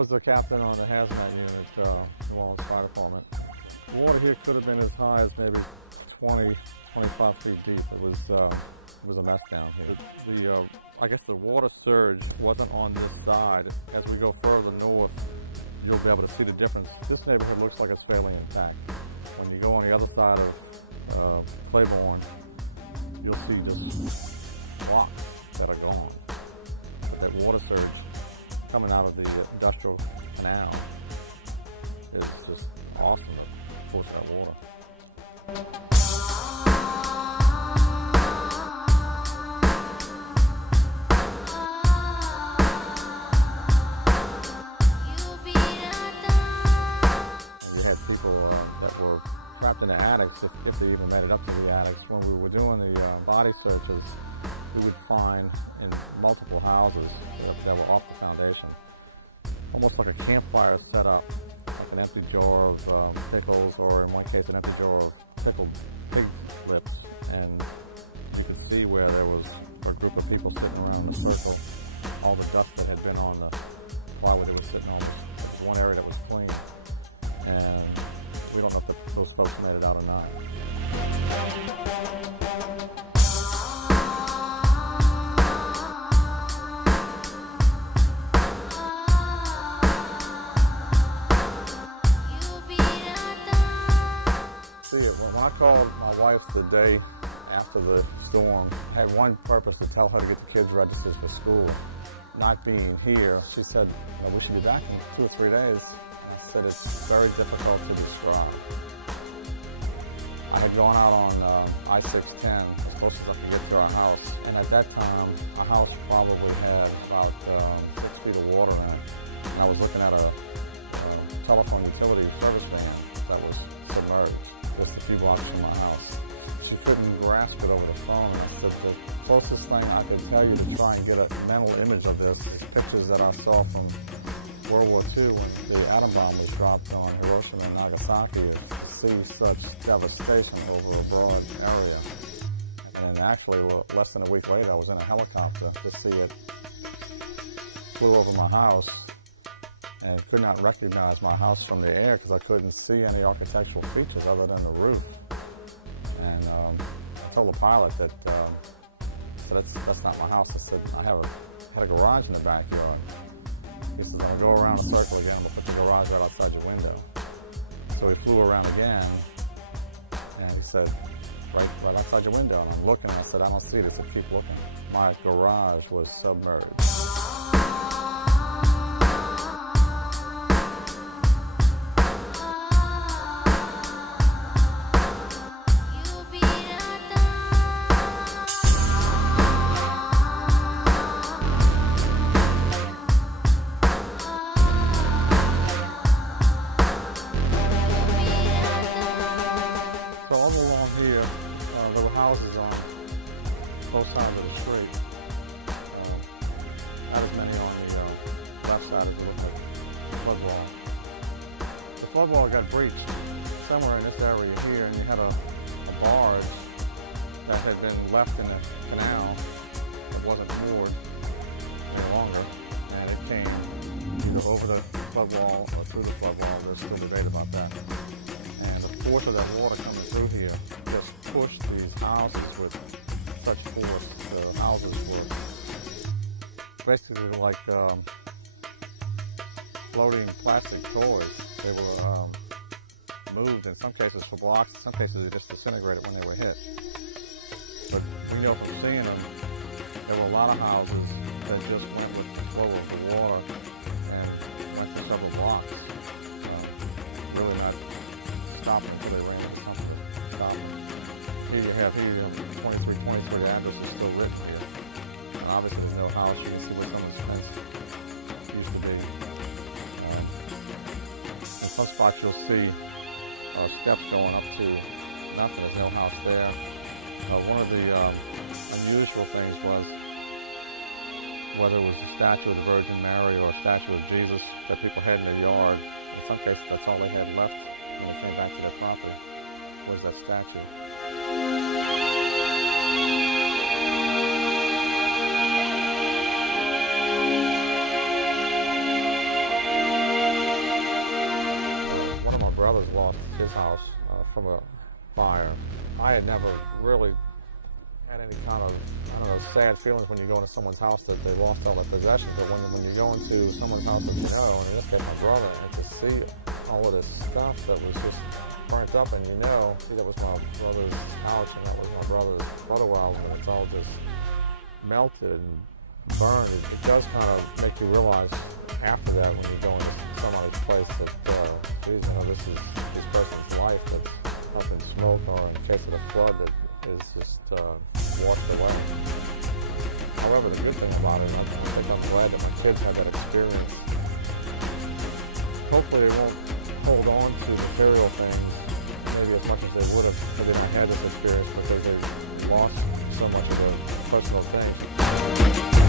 was the captain on the hazmat unit, New Orleans Fire Department. The water here could have been as high as maybe 20, 25 feet deep. It was a mess down here. I guess the water surge wasn't on this side. As we go further north, you'll be able to see the difference. This neighborhood looks like it's fairly intact. When you go on the other side of Claiborne, you'll see just blocks that are gone. But that water surge coming out of the industrial canal is just awesome to force that water. That were trapped in the attics, if they even made it up to the attics. When we were doing the body searches, we would find in multiple houses that were off the foundation, almost like a campfire set up, like an empty jar of pickles, or in one case an empty jar of pickled pig lips, and you could see where there was a group of people sitting around in a circle. All the dust that had been on the plywood they were sitting on was one area that was clean, and we don't know if those folks made it out or not. See, when I called my wife the day after the storm, I had one purpose: to tell her to get the kids registered for school. Not being here, she said, we should be back in 2 or 3 days. I said, it's very difficult to describe. I had gone out on I-610, as close as I could get to our house, and at that time, our house probably had about 6 feet of water in it. And I was looking at a telephone utility service van that was submerged, just a few blocks from my house. She couldn't grasp it over the phone, and I said, the closest thing I could tell you to try and get a mental image of this is pictures that I saw from World War II when the atom bomb was dropped on Hiroshima and Nagasaki, to see such devastation over a broad area. And actually, less than a week later, I was in a helicopter to see it flew over my house, and could not recognize my house from the air because I couldn't see any architectural features other than the roof. And I told the pilot that that's not my house. I said, I had a garage in the backyard. He said, I'm going to go around a circle again. I'm going to put the garage right outside your window. So he flew around again, and he said, right outside your window. And I'm looking, and I said, I don't see it. He said, keep looking. My garage was submerged. Houses on both sides of the street. Not as many on the left side as it looked like the flood wall. The flood wall got breached somewhere in this area here, and you had a barge that had been left in the canal that wasn't moored any longer, and it came either over the flood wall or through the flood wall. There's still debate about that. And the force of that water coming through here just pushed these houses with such force. The houses were basically like floating plastic toys. They were moved in some cases for blocks, in some cases they just disintegrated when they were hit. But we know from seeing them, there were a lot of houses that just went with the flow of the water and went for several blocks. Really not stopping until they ran into something to stop them. Here you have 2323, the address is still written here. And obviously there's no house, you can see where some of the fence used to be. In some spots you'll see steps going up to nothing, there's no house there. One of the unusual things was whether it was a statue of the Virgin Mary or a statue of Jesus that people had in their yard. In some cases that's all they had left when they came back to their property, was that statue. lost his house from a fire. I had never really had any kind of, I don't know, sad feelings when you go into someone's house that they lost all their possessions. But when you go into someone's house that you know, and you look at my brother, and to see all of this stuff that was just burnt up, and you know, see, that was my brother's house, and that was my brother's photo album, and it's all just melted and burned. It does kind of make you realize after that, when you go into somebody's place, that, geez, you know, this person's life that's up in smoke, or in case of a flood, that is just washed away. However, the good thing about it, I'm glad that my kids had that experience. Hopefully they won't hold on to material things maybe as much as they would have if they not had this experience, because they lost so much of the personal things.